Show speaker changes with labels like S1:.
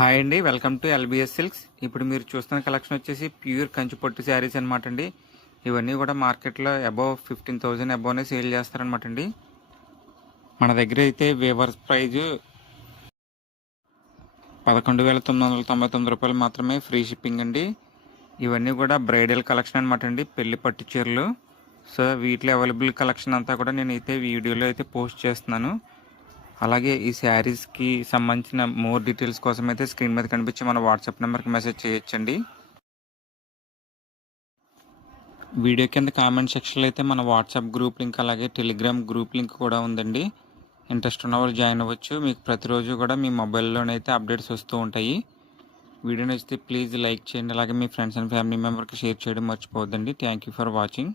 S1: Hi అండి welcome to lbs silks. ఇప్పుడు మీరు చూస్తున్న కలెక్షన్ వచ్చేసి ప్యూర్ కంచిపట్టు శారీస్ అనమాట అండి. ఇవన్నీ కూడా మార్కెట్లో అబవ్ ఫిఫ్టీన్ థౌజండ్ అబవ్నే సేల్ చేస్తారనమాట అండి. మన దగ్గర అయితే వేవర్స్ ప్రైజ్ పదకొండు వేల తొమ్మిది వందల తొంభై తొమ్మిది రూపాయలు మాత్రమే ఫ్రీ షిప్పింగ్ అండి. ఇవన్నీ కూడా బ్రైడల్ కలెక్షన్ అనమాట అండి పెళ్ళి పట్టు చీరలు. సో వీటిలో అవైలబుల్ కలెక్షన్ అంతా కూడా నేను అయితే వీడియోలో అయితే పోస్ట్ చేస్తున్నాను. అలాగే ఈ శారీస్కి సంబంధించిన మోర్ డీటెయిల్స్ కోసం అయితే స్క్రీన్ మీద కనిపించి మన వాట్సాప్ నెంబర్కి మెసేజ్ చేయొచ్చండి. వీడియో కింద కామెంట్ సెక్షన్లో అయితే మన వాట్సాప్ గ్రూప్ లింక్ అలాగే టెలిగ్రామ్ గ్రూప్ లింక్ కూడా ఉందండి. ఇంట్రెస్ట్ ఉన్న జాయిన్ అవ్వచ్చు. మీకు ప్రతిరోజు కూడా మీ మొబైల్లోనైతే అప్డేట్స్ వస్తూ ఉంటాయి. వీడియో నచ్చితే ప్లీజ్ లైక్ చేయండి. అలాగే మీ ఫ్రెండ్స్ అండ్ ఫ్యామిలీ మెంబర్కి షేర్ చేయడం మర్చిపోవద్దండి. Thank you for watching.